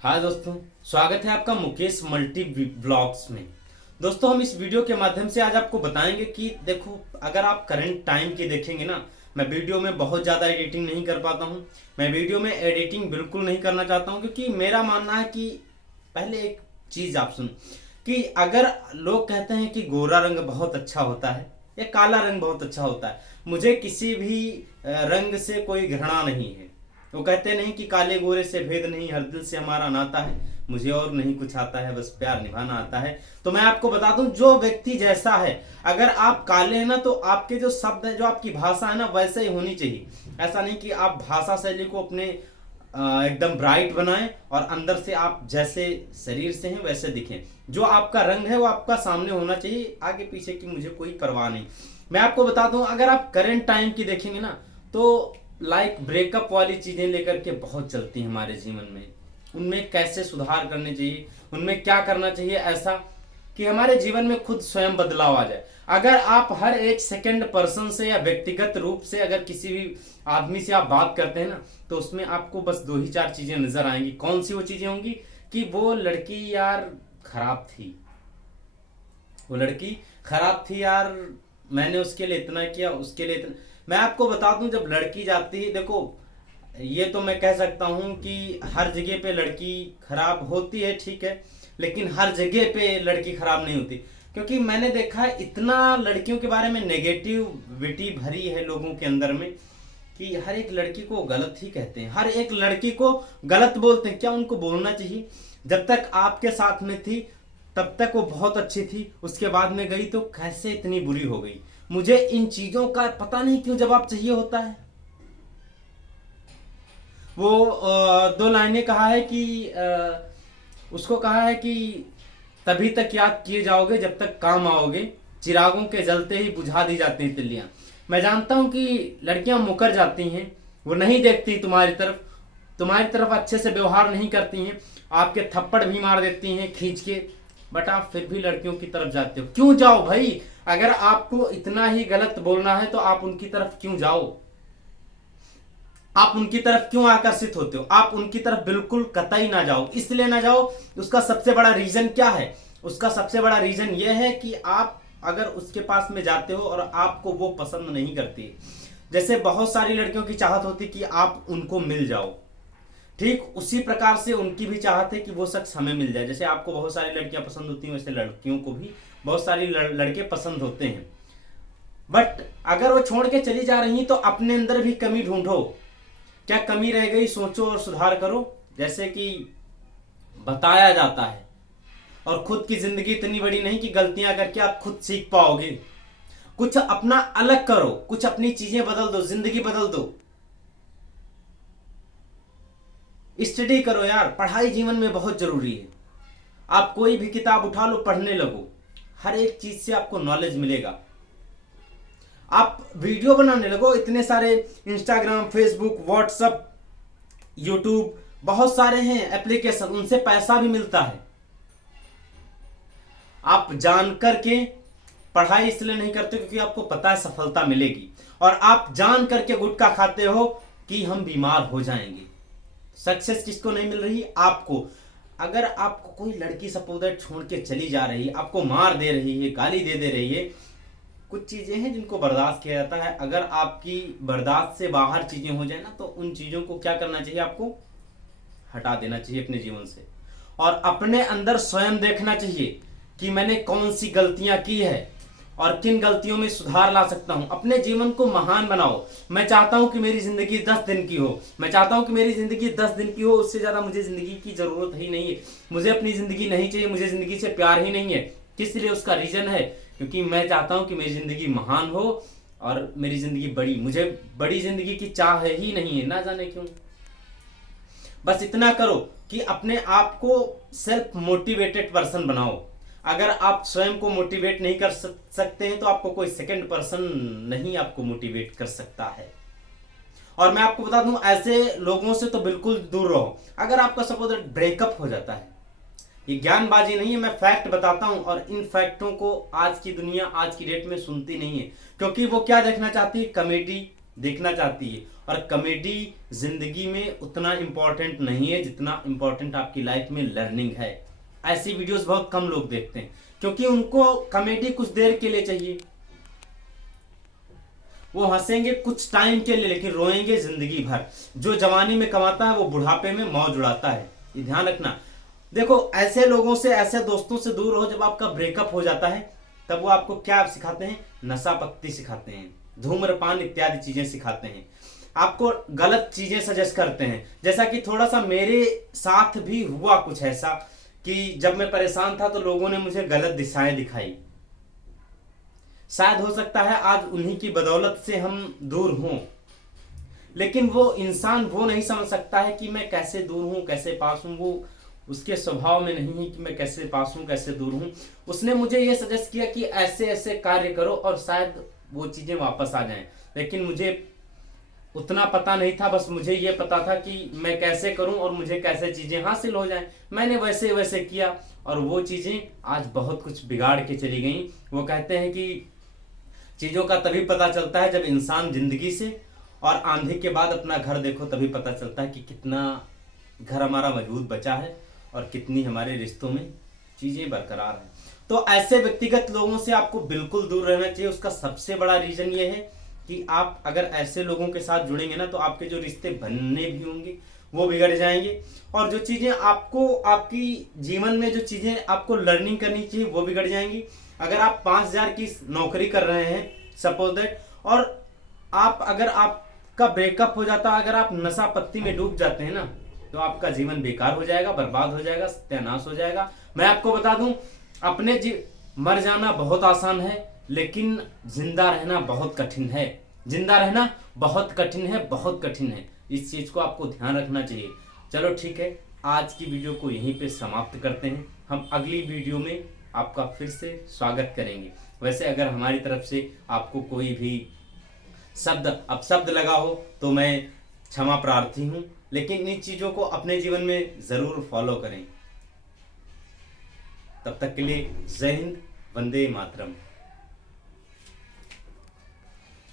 हाँ दोस्तों, स्वागत है आपका मुकेश मल्टी ब्लॉग्स में। दोस्तों, हम इस वीडियो के माध्यम से आज आपको बताएंगे कि देखो, अगर आप करंट टाइम की देखेंगे ना, मैं वीडियो में बहुत ज़्यादा एडिटिंग नहीं कर पाता हूँ। मैं वीडियो में एडिटिंग बिल्कुल नहीं करना चाहता हूँ, क्योंकि मेरा मानना है कि पहले एक चीज़ आप सुन कि अगर लोग कहते हैं कि गोरा रंग बहुत अच्छा होता है या काला रंग बहुत अच्छा होता है, मुझे किसी भी रंग से कोई घृणा नहीं है। वो कहते नहीं कि काले गोरे से भेद नहीं, हर दिल से हमारा नाता है, मुझे और नहीं कुछ आता है, बस प्यार निभाना आता है। तो मैं आपको बता दूं, जो व्यक्ति जैसा है, अगर आप काले हैं ना, तो आपके जो शब्द है, जो आपकी भाषा है ना, वैसे ही होनी चाहिए। ऐसा नहीं कि आप भाषा शैली को अपने एकदम ब्राइट बनाएं और अंदर से आप जैसे शरीर से हैं वैसे दिखें। जो आपका रंग है वो आपका सामने होना चाहिए, आगे पीछे की मुझे कोई परवाह नहीं। मैं आपको बता दूं, अगर आप करंट टाइम की देखेंगे ना, तो लाइक ब्रेकअप वाली चीजें लेकर के बहुत चलती हैं हमारे जीवन में। उनमें कैसे सुधार करने चाहिए, उनमें क्या करना चाहिए ऐसा कि हमारे जीवन में खुद स्वयं बदलाव आ जाए। अगर आप हर एक सेकंड पर्सन से या व्यक्तिगत रूप से अगर किसी भी आदमी से आप बात करते हैं ना, तो उसमें आपको बस दो ही चार चीजें नजर आएंगी। कौन सी वो चीजें होंगी? कि वो लड़की यार खराब थी, वो लड़की खराब थी यार, मैंने उसके लिए इतना किया, उसके लिए इतना। मैं आपको बता दूं, जब लड़की जाती है, देखो, ये तो मैं कह सकता हूं कि हर जगह पे लड़की खराब होती है, ठीक है, लेकिन हर जगह पे लड़की खराब नहीं होती। क्योंकि मैंने देखा है, इतना लड़कियों के बारे में नेगेटिविटी भरी है लोगों के अंदर में कि हर एक लड़की को गलत ही कहते हैं, हर एक लड़की को गलत बोलते हैं। क्या उनको बोलना चाहिए? जब तक आपके साथ में थी तब तक वो बहुत अच्छी थी, उसके बाद में गई तो कैसे इतनी बुरी हो गई? मुझे इन चीजों का पता नहीं क्यों जवाब चाहिए होता है। वो दो लाइनें कहा है कि उसको कहा है कि तभी तक याद किए जाओगे जब तक काम आओगे, चिरागों के जलते ही बुझा दी जाती हैं तिल्लियां। मैं जानता हूं कि लड़कियां मुकर जाती हैं, वो नहीं देखती तुम्हारी तरफ, तुम्हारी तरफ अच्छे से व्यवहार नहीं करती हैं, आपके थप्पड़ भी मार देती हैं खींच के, बट आप फिर भी लड़कियों की तरफ जाते हो। क्यों जाओ भाई? अगर आपको इतना ही गलत बोलना है तो आप उनकी तरफ क्यों जाओ? आप उनकी तरफ क्यों आकर्षित होते हो? आप उनकी तरफ बिल्कुल कतई ना जाओ। इसलिए ना जाओ, उसका सबसे बड़ा रीजन क्या है? उसका सबसे बड़ा रीजन यह है कि आप अगर उसके पास में जाते हो और आपको वो पसंद नहीं करती, जैसे बहुत सारी लड़कियों की चाहत होती कि आप उनको मिल जाओ, ठीक उसी प्रकार से उनकी भी चाहत है कि वो शख्स हमें मिल जाए। जैसे आपको बहुत सारी लड़कियां पसंद होती हैं, वैसे लड़कियों को भी बहुत सारी लड़के पसंद होते हैं। बट अगर वो छोड़ के चली जा रही तो अपने अंदर भी कमी ढूंढो। क्या कमी रह गई, सोचो और सुधार करो। जैसे कि बताया जाता है, और खुद की जिंदगी इतनी बड़ी नहीं कि गलतियां करके आप खुद सीख पाओगे। कुछ अपना अलग करो, कुछ अपनी चीजें बदल दो, जिंदगी बदल दो। स्टडी करो यार, पढ़ाई जीवन में बहुत जरूरी है। आप कोई भी किताब उठा लो, पढ़ने लगो, हर एक चीज से आपको नॉलेज मिलेगा। आप वीडियो बनाने लगो, इतने सारे इंस्टाग्राम, फेसबुक, व्हाट्सएप, यूट्यूब, बहुत सारे हैं एप्लीकेशन, उनसे पैसा भी मिलता है। आप जान करके पढ़ाई इसलिए नहीं करते क्योंकि आपको पता है सफलता मिलेगी, और आप जान करके गुटखा खाते हो कि हम बीमार हो जाएंगे। सक्सेस किसको नहीं मिल रही? आपको। अगर आपको कोई लड़की सपोज छोड़ के चली जा रही है, आपको मार दे रही है, गाली दे रही है, कुछ चीजें हैं जिनको बर्दाश्त किया जाता है। अगर आपकी बर्दाश्त से बाहर चीजें हो जाए ना, तो उन चीजों को क्या करना चाहिए? आपको हटा देना चाहिए अपने जीवन से, और अपने अंदर स्वयं देखना चाहिए कि मैंने कौन सी गलतियां की है और किन गलतियों में सुधार ला सकता हूं। अपने जीवन को महान बनाओ। मैं चाहता हूं कि मेरी जिंदगी 10 दिन की हो, मैं चाहता हूं कि मेरी जिंदगी 10 दिन की हो, उससे ज्यादा मुझे जिंदगी की जरूरत ही नहीं है। मुझे अपनी जिंदगी नहीं चाहिए, मुझे जिंदगी से प्यार ही नहीं है। किस लिए? उसका रीजन है क्योंकि मैं चाहता हूं कि मेरी जिंदगी महान हो और मेरी जिंदगी बड़ी, मुझे बड़ी जिंदगी की चाह है ही नहीं है, ना जाने क्यों। बस इतना करो कि अपने आप को सेल्फ मोटिवेटेड पर्सन बनाओ। अगर आप स्वयं को मोटिवेट नहीं कर सकते हैं तो आपको कोई सेकंड पर्सन नहीं आपको मोटिवेट कर सकता है। और मैं आपको बता दूं, ऐसे लोगों से तो बिल्कुल दूर रहो। अगर आपका सपोज ब्रेकअप हो जाता है, ये ज्ञानबाजी नहीं है, मैं फैक्ट बताता हूं, और इन फैक्टों को आज की दुनिया आज की डेट में सुनती नहीं है, क्योंकि वो क्या देखना चाहती है? कॉमेडी देखना चाहती है। और कॉमेडी जिंदगी में उतना इम्पोर्टेंट नहीं है जितना इम्पोर्टेंट आपकी लाइफ में लर्निंग है। ऐसी वीडियोस बहुत कम लोग देखते हैं क्योंकि उनको कॉमेडी कुछ देर के लिए चाहिए, वो हंसेंगे कुछ टाइम के लिए लेकिन रोएंगे जिंदगी भर। जो जवानी में कमाता है वो बुढ़ापे में मौज उड़ाता है, ये ध्यान रखना। देखो ऐसे लोगों से, ऐसे दोस्तों से दूर रहो। जब आपका ब्रेकअप हो जाता है तब वो आपको क्या सिखाते हैं? नशा पत्ती सिखाते हैं, धूम्रपान इत्यादि चीजें सिखाते हैं, आपको गलत चीजें सजेस्ट करते हैं। जैसा कि थोड़ा सा मेरे साथ भी हुआ कुछ ऐसा कि जब मैं परेशान था तो लोगों ने मुझे गलत दिशाएं दिखाई। शायद हो सकता है आज उन्हीं की बदौलत से हम दूर हों, लेकिन वो इंसान वो नहीं समझ सकता है कि मैं कैसे दूर हूं, कैसे पास हूं। वो उसके स्वभाव में नहीं है कि मैं कैसे पास हूं, कैसे दूर हूं। उसने मुझे ये सजेस्ट किया कि ऐसे ऐसे कार्य करो और शायद वो चीजें वापस आ जाएं, लेकिन मुझे उतना पता नहीं था। बस मुझे ये पता था कि मैं कैसे करूं और मुझे कैसे चीजें हासिल हो जाएं। मैंने वैसे वैसे किया और वो चीजें आज बहुत कुछ बिगाड़ के चली गई। वो कहते हैं कि चीजों का तभी पता चलता है जब इंसान जिंदगी से और आंधी के बाद अपना घर देखो, तभी पता चलता है कि कितना घर हमारा मजबूत बचा है और कितनी हमारे रिश्तों में चीजें बरकरार हैं। तो ऐसे व्यक्तिगत लोगों से आपको बिल्कुल दूर रहना चाहिए। उसका सबसे बड़ा रीजन ये है कि आप अगर ऐसे लोगों के साथ जुड़ेंगे ना तो आपके जो रिश्ते बनने भी होंगे वो बिगड़ जाएंगे, और जो चीजें आपको आपकी जीवन में जो चीजें आपको लर्निंग करनी चाहिए वो बिगड़ जाएंगी। अगर आप 5,000 की नौकरी कर रहे हैं सपोज दैट, और आप अगर आपका ब्रेकअप हो जाता है, अगर आप नशा पत्ती में डूब जाते हैं ना तो आपका जीवन बेकार हो जाएगा, बर्बाद हो जाएगा, सत्यानाश हो जाएगा। मैं आपको बता दूं, मर जाना बहुत आसान है लेकिन जिंदा रहना बहुत कठिन है। जिंदा रहना बहुत कठिन है, बहुत कठिन है। इस चीज को आपको ध्यान रखना चाहिए। चलो ठीक है, आज की वीडियो को यहीं पे समाप्त करते हैं। हम अगली वीडियो में आपका फिर से स्वागत करेंगे। वैसे अगर हमारी तरफ से आपको कोई भी अपशब्द लगा हो तो मैं क्षमा प्रार्थी हूं, लेकिन इन चीजों को अपने जीवन में जरूर फॉलो करें। तब तक के लिए जय हिंद, वंदे मातरम।